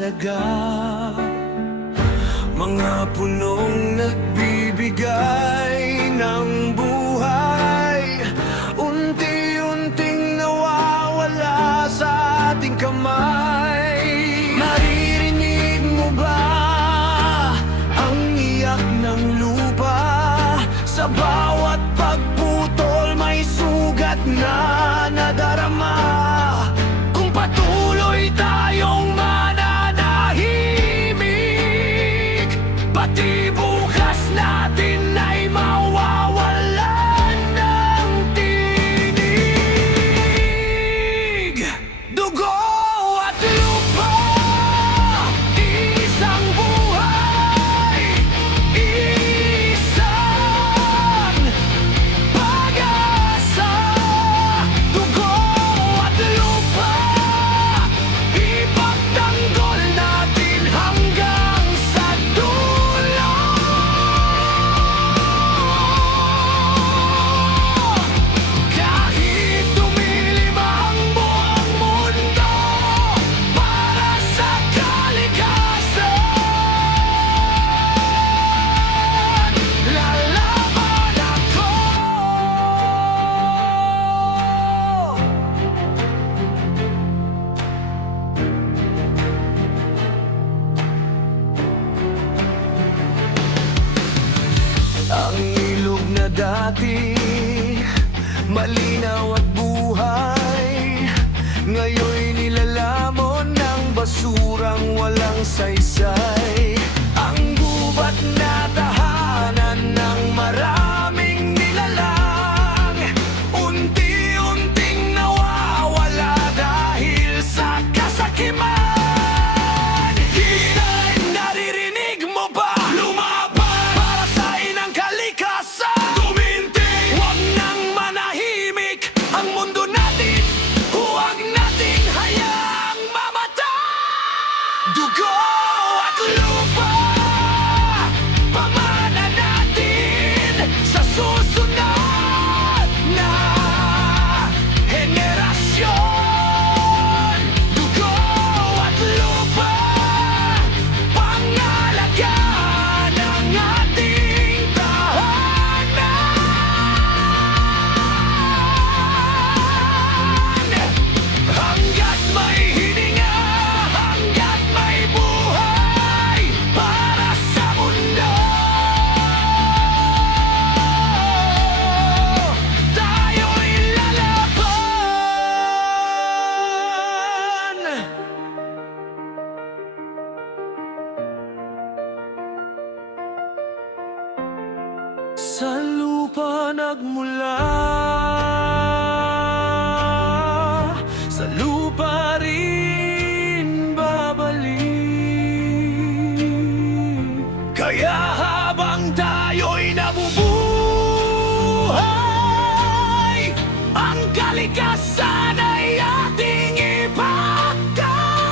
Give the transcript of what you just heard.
halaga. Mga punong nagbibigay ng buhay, unti-unting nawawala sa ating kamay. Naririnig mo ba ang iyak ng lupa? Sa bawat pagputol may sugat na nadarama. Kung patuloy tayong mananahimik, pati bukas natin ay mawawalan ng tinig. Dugo at lupa, isang buhay, isang pag-asa. Dugo at lupa, ipagtanggol natin hanggang sa dulo. Kahit tumilim ang buong mundo para sa kalikasan, lalaban ako. Ang ilog na dati malinaw at buhay, ngayon'y nilalamon ng basurang walang saysay. Ang gubat na tahanan ng maraming nilalang, unti-unting nawawala dahil sa kasakiman. Hinay, naririnig mo ba? Lumaban para sa inang kalikasan. Tumindig, huwag nang manahimik ang mundo natin. Huwag nating hayaang mamatay. Dugo at lupa, pamana natin sa susunod na henerasyon. Dugo at lupa, pangalagaan ng ating tahanan. Hanggat may hininga, hanggat may buhay para sa mundo, tayo'y lalaban. Sa lupa nagmula, sa lupa rin babalik. Kaya habang tayo'y nabubuhay, ang kalikasan ay ating ipagtatanggol.